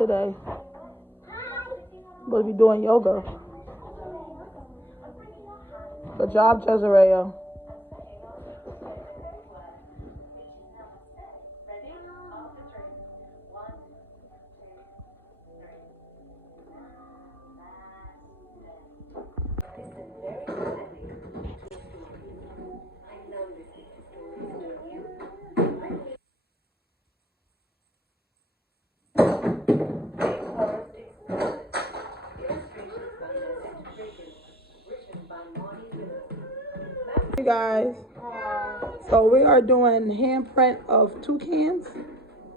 today. We'll be doing yoga. Good job, Jezreel. You guys, so we are doing handprint of toucans.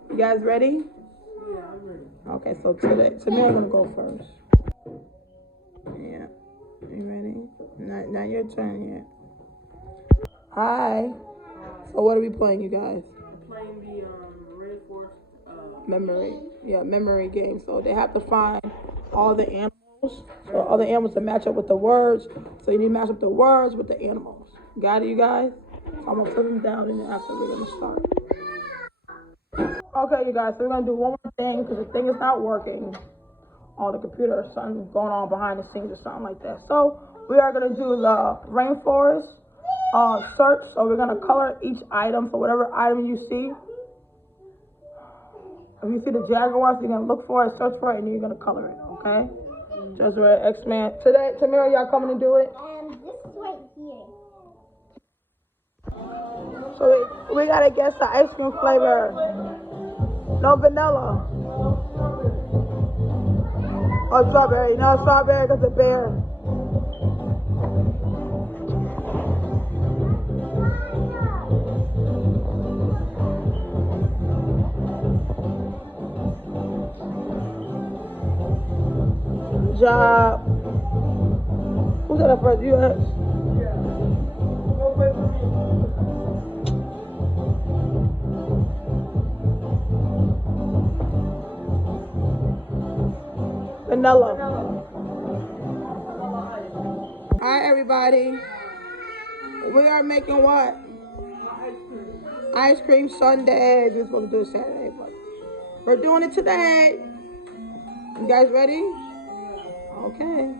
You guys ready? Yeah, I'm ready. Okay, so today, Tamira's gonna go first. Yeah, you ready? Not your turn yet. Hi. So what are we playing, you guys? I'm playing the Rainforest Memory game. So they have to find all the animals. So all the animals to match up with the words. So you need to match up the words with the animals. Got it, you guys? So I'm gonna put them down, and then after we're gonna start. Okay, you guys. So we're gonna do one more thing because the thing is not working on the computer or something going on behind the scenes or something like that. So we are gonna do the rainforest search. So we're gonna color each item. So whatever item you see, if you see the jaguar, so you're gonna look for it, search for it, and then you're gonna color it. Okay? Just read X-Man. Today, Tamira, y'all coming to do it? This is right here. So we gotta guess the ice cream flavor. No vanilla. Or strawberry. No strawberry because it's a bear. Good job. Who's at the first? You at? Yeah. Go play for me. Vanilla. Alright, everybody. We are making what? Ice cream sundaes. We're supposed to do it Saturday, but we're doing it today. You guys ready? Okay.